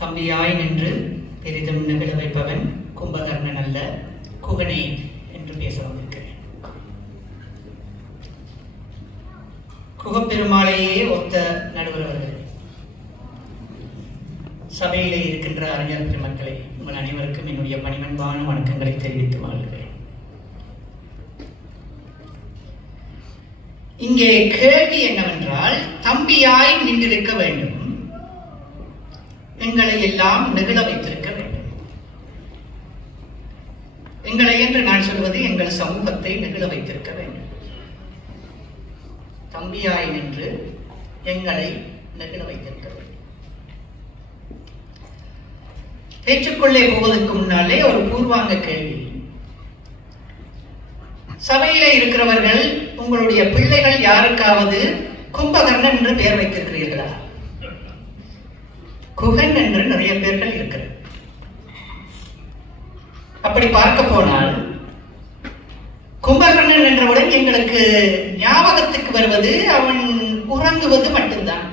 தம்பியாய் நின்று பெரிதும் நிகழ வைப்பவன் கும்பகர்ணன் அல்ல, குகனே என்று பேச வந்திருக்கிறேன். குகப்பெருமாளையே ஒத்த நடுவர் அவர்கள், சபையிலே இருக்கின்ற அறிஞர் பெருமக்களே, உங்கள் அனைவருக்கும் என்னுடைய பணிவன்பான வணக்கங்களை தெரிவித்து வாழ்கிறேன். இங்கே கேள்வி என்னவென்றால், தம்பியாய் நின்றிருக்க வேண்டும், எங்களை எல்லாம் நெகிழ வைத்திருக்க வேண்டும். எங்களை என்று நான் சொல்வது எங்கள் சமூகத்தை நெகிழ வைத்திருக்க வேண்டும். தம்பியாய் நின்று எங்களை நெகிழ வைத்திருக்க வேண்டும். பேச்சுக்குள்ளே போவதற்கு முன்னாலே ஒரு பூர்வாங்க கேள்வி. சபையிலே இருக்கிறவர்கள், உங்களுடைய பிள்ளைகள் யாருக்காவது கும்பகர்ணன் என்று பெயர் வைத்திருக்கிறீர்களா? குகன் என்று நிறைய பேர்கள் இருக்கிறது. அப்படி பார்க்க போனால் கும்பகர்ணன் என்றவுடன் எங்களுக்கு ஞாபகத்துக்கு வருவது அவன் உறங்குவது மட்டும்தான்.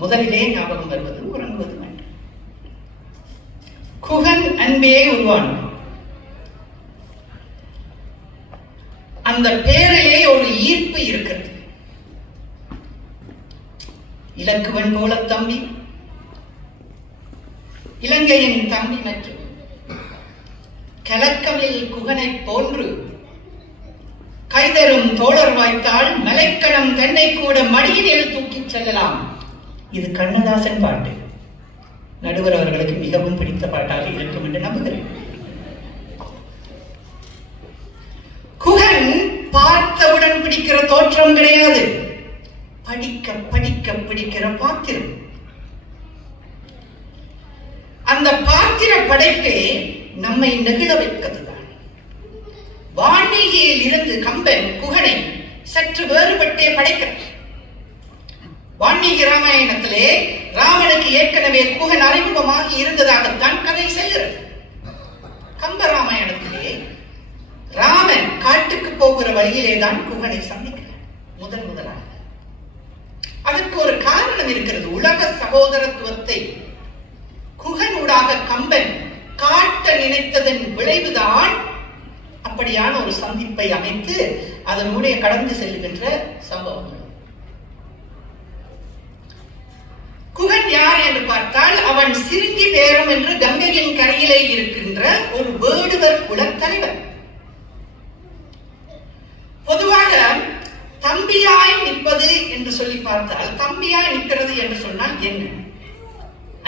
முதலிலே ஞாபகம் வருவது உறங்குவது மட்டும். குகன் அன்பே உருவானது. அந்த பேரிலே ஒரு ஈர்ப்பு இருக்கிறது. இலக்குவன் போல தம்பி, இலங்கையின் தம்பி மற்றும் கலக்கமில் குகனை போன்று கைதரும் தோழர் வாய்த்தால் மலைக்கணம் தென்னை கூட மடியினில் தூக்கிச் செல்லலாம். இது கண்ணதாசன் பாட்டு. நடுவர் அவர்களுக்கு மிகவும் பிடித்த பாட்டாக இருக்கும் என்று நம்புகிறேன். குகன் பார்த்தவுடன் பிடிக்கிற தோற்றம் கிடையாது, படிக்க படிக்க பிடிக்கிற பாத்திரம். அந்த பாத்திர படைப்பே நம்மை நெகிழ வைப்பதுதான். வான்மீகியில் இருந்து கம்பன் குகனை சற்று வேறுபட்டே படைக்கிறார். வான்மீகி ராமாயணத்திலே ராமனுக்கு ஏற்கனவே குகன் அறிமுகமாகி இருந்ததாகத்தான் கதை செல்கிறது. கம்ப ராமாயணத்திலே ராமன் காட்டுக்கு போகிற வழியிலேதான் குகனை சந்திக்கிறார் முதலாக. அதற்கு ஒரு காரணம் இருக்கிறது. உலக சகோதரத்துவத்தை குகனூடாக கம்பன் காட்ட நினைத்ததன் விளைவுதான் அப்படியான ஒரு சந்திப்பை அமைத்து அதனுடைய கடந்து செல்லுகின்ற சம்பவங்கள். குகன் யார் என்று பார்த்தால், அவன் சிறுங்கி பேரம் என்று கங்கையின் கரையிலே இருக்கின்ற ஒரு வேடுவர் குலத் தலைவர். பொதுவாக தம்பியாய் நிற்பது என்று சொல்லி பார்த்தால், தம்பியாய் நிற்கிறது என்று சொன்னால் என்ன?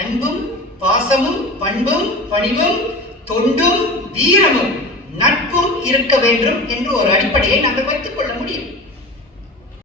அன்பும் பாசமும் பண்பும் பணிவும் தொண்டும் வீரமும் நட்பும் இருக்க வேண்டும் என்று ஒரு அடிப்படையை நாங்கள் வைத்துக் கொள்ள முடியும்.